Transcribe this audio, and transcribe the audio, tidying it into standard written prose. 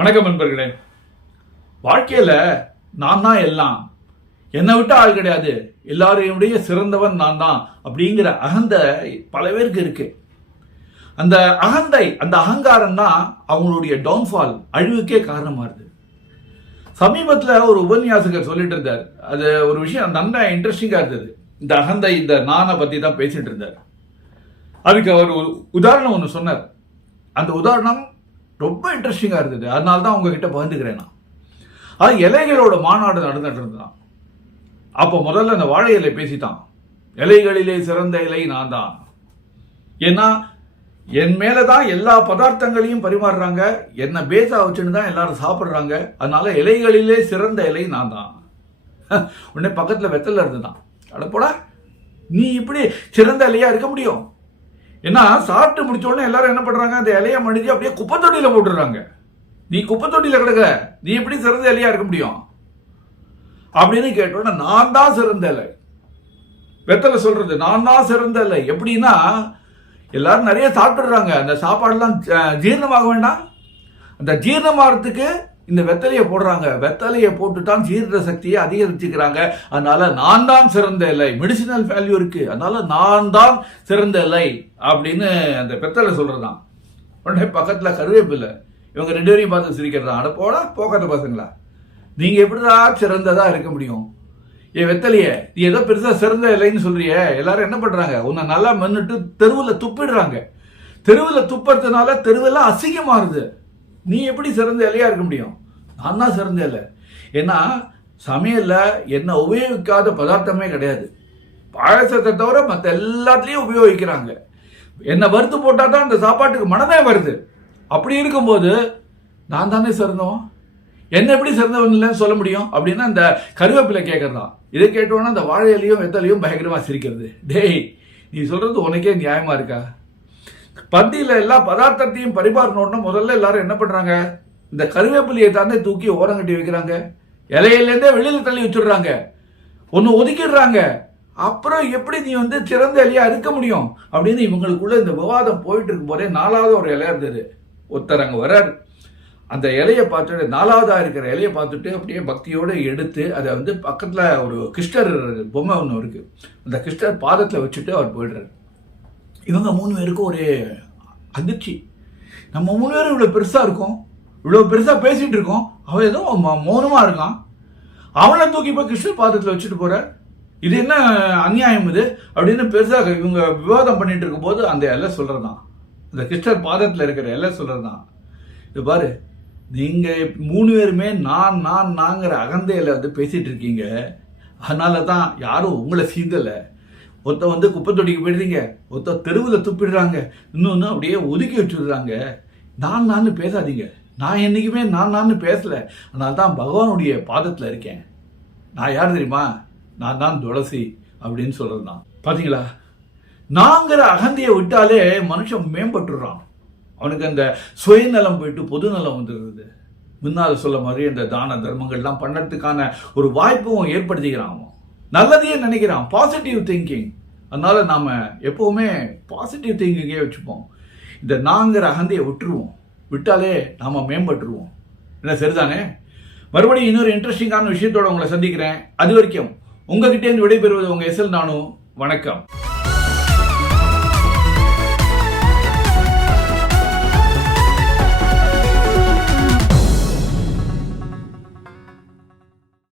வணக்கம் நண்பர்களே. வாழ்க்கையில நான் தான் எல்லாம், என்னை விட்டு ஆள் கிடையாது, எல்லாரையுடைய சிறந்தவன் நான் தான் அப்படிங்கிற அகந்தை பல பேருக்கு இருக்கு. அந்த அகந்தை, அந்த அகங்காரம் தான் அவங்களுடைய டவுன்ஃபால், அழிவுக்கே காரணமா இருக்கு. சமீபத்தில் ஒரு உபன்யாசகர் சொல்லிட்டு இருந்தார். அது ஒரு விஷயம் நல்லா இன்ட்ரெஸ்டிங்கா இருந்தது. இந்த அகந்தை, இந்த நானை பத்தி தான் பேசிட்டு இருந்தார். அதுக்கு அவர் ஒரு உதாரணம் ஒன்று சொன்னார். அந்த உதாரணம் ரொம்ப இன்ட்ரெஸ்டிங்காக இருந்தது. அதனால தான் உங்ககிட்ட பகிர்ந்துக்கிறேன். நான் அது இலைகளோட மாநாடு நடந்துட்டு இருந்தான். அப்போ முதல்ல அந்த வாழை இலை பேசிட்டான். இலைகளிலே சிறந்த இலை நான் தான். ஏன்னா என் மேலதான் எல்லா பதார்த்தங்களையும் பரிமாறுறாங்க, என்ன பேசா வச்சுன்னு தான் எல்லாரும் சாப்பிட்றாங்க. அதனால இலைகளிலே சிறந்த இலை நான் தான். உடனே பக்கத்தில் வெத்தலை இருந்துதான். அடப்போட, நீ இப்படி சிறந்த இலையா இருக்க முடியும்? ஏன்னா சாப்பிட்டு முடிச்ச உடனே எல்லாரும் என்ன பண்றாங்க, அந்த இலைய மடிஞ்சு அப்படியே குப்பை தொட்டியில போட்டுடுறாங்க. நீ குப்பை தொட்டியில கிடக்க, நீ எப்படி சிறந்த இலையா இருக்க முடியும் அப்படின்னு கேட்டோன்னா, நான் தான் சிறந்த இலை. வெத்தலை சொல்றது நான் தான் சிறந்த இலை. எப்படின்னா எல்லாரும் நிறைய சாப்பிட்டுடுறாங்க, அந்த சாப்பாடுலாம் ஜீரணமாக வேண்டாம். அந்த ஜீரணமாகறதுக்கு இந்த வெத்தலையை போடுறாங்க. வெத்தலையை போட்டுட்டான் ஜீரண சக்தியை அதிகரிச்சுக்கிறாங்க. அதனால நான் தான் சிறந்த இலை, மெடிசினல் வேல்யூ இருக்கு, அதனால நான் தான் சிறந்த இலை அப்படின்னு அந்த வெத்தலை சொல்றதான். உடனே பக்கத்துல கருவேப்பில்லை. இவங்க ரெண்டு பேரையும் பார்த்து சிரிக்கிறதா. அட போடா போக்காத பசங்களா, நீங்க எப்படிதான் சிறந்ததா இருக்க முடியும்? ஏன் வெத்தலையே, நீ ஏதோ பெருசா சிறந்த இலைன்னு சொல்றிய, எல்லாரும் என்ன பண்றாங்க, உன்னை நல்லா மென்னுட்டு தெருவில் துப்பிடுறாங்க. தெருவில் துப்புறதுனால தெருவெல்லாம் அசிங்கமாறுது. நீ எப்படி சிறந்த இலையா இருக்க முடியும்? நான் தான் சிறந்த இலை. ஏன்னா சமையல்ல என்ன உபயோகிக்காத பதார்த்தமே கிடையாது. பாயசத்தை தவிர மற்ற எல்லாத்துலேயும் உபயோகிக்கிறாங்க. என்ன வறுத்து போட்டால் தான் அந்த சாப்பாட்டுக்கு மனமே வருது. அப்படி இருக்கும்போது நான் தானே சிறந்தவன், என்ன எப்படி சிறந்தவன் இல்லைன்னு சொல்ல முடியும் அப்படின்னு அந்த கருவேப்பிலை கேட்கறதான். இதை கேட்டோன்னா அந்த வாழை இலையும் வெத்தலையும் பயங்கரமாக சிரிக்கிறது. டேய், நீ சொல்றது உனக்கே நியாயமா இருக்கா? பந்தியில எல்லா பதார்த்தத்தையும் பரிமாறணும்னா முதல்ல எல்லாரும் என்ன பண்றாங்க, இந்த கருவேப்பிலையை தானே தூக்கி ஓரம் கட்டி வைக்கிறாங்க, இலையிலேருந்தே வெளியில தள்ளி வச்சுடுறாங்க, ஒன்று ஒதுக்கிடுறாங்க. அப்புறம் எப்படி நீ சிறந்த இலையா இருக்க முடியும் அப்படின்னு இவங்களுக்குள்ள இந்த விவாதம் போயிட்டு இருக்கும் போதே நாலாவது ஒரு இலையா இருந்தது. ஒருத்தர் அங்கே வர்றார். அந்த இலையை பார்த்துட்டு, நாலாவதா இருக்கிற இலையை பார்த்துட்டு அப்படியே பக்தியோடு எடுத்து அதை பக்கத்தில் ஒரு கிருஷ்ணர் பொம்மை ஒன்று இருக்கு, அந்த கிருஷ்ணர் பாதத்தில் வச்சுட்டு அவர் போயிடுறாரு. இவங்க மூணு பேருக்கும் ஒரு அதிர்ச்சி. நம்ம மூணு பேரும் இவ்வளோ பெருசாக இருக்கும், இவ்வளோ பெருசாக பேசிகிட்டு இருக்கோம், அவன் ஏதோ மௌனமாக இருக்கான், அவனை தூக்கி போய் கிருஷ்ணர் பாதத்தில் வச்சுட்டு போகிற, இது என்ன அநியாயம் இது அப்படின்னு பெருசாக இவங்க விவாதம் பண்ணிட்டு இருக்கும் போது அந்த எல்லாம் சொல்கிறதான், அந்த கிருஷ்ணர் பாதத்தில் இருக்கிற எல்லாம் சொல்கிறதான். இது பாரு, நீங்கள் மூணு பேருமே நாங்கிற அகந்தையில் பேசிகிட்டு இருக்கீங்க. அதனால தான் யாரும் உங்களை சீந்தலை. ஒருத்த குப்பை தொட்டிக்கு போயிடுறீங்க, ஒருத்த தெருவில் துப்பிடுறாங்க, இன்னொன்று அப்படியே ஒதுக்கி வச்சுடுறாங்க. நான் பேசாதீங்க. நான் என்றைக்குமே நான் பேசல. அதனால தான் பகவானுடைய பாதத்தில் இருக்கேன். நான் யார் தெரியுமா? நான் தான் துளசி அப்படின்னு சொல்றது தான். பார்த்தீங்களா, நாங்கிற அகந்தையை விட்டாலே மனுஷன் மேம்பட்டுறான். அவனுக்கு அந்த சுயநலம் போயிட்டு பொதுநலம் வந்துடுறது. முன்னால் சொல்ல மாதிரி அந்த தான தர்மங்கள்லாம் பண்ணுறதுக்கான ஒரு வாய்ப்பும் ஏற்படுத்திக்கிறான். அவன் நல்லதையே நினைக்கிறான், பாசிட்டிவ் திங்கிங். அதனால நாம எப்பவுமே பாசிட்டிவ் திங்கிங்கே வச்சுப்போம். இந்த நாங்கிற அகந்தையை விட்டுருவோம். விட்டாலே நாம மேம்பட்டுருவோம். என்ன, சரிதானே? மறுபடியும் இன்னொரு இன்ட்ரெஸ்டிங்கான விஷயத்தோட உங்களை சந்திக்கிறேன். அது வரைக்கும் உங்ககிட்டேருந்து விடைபெறுவது உங்க எஸ்எல் நானு. வணக்கம்.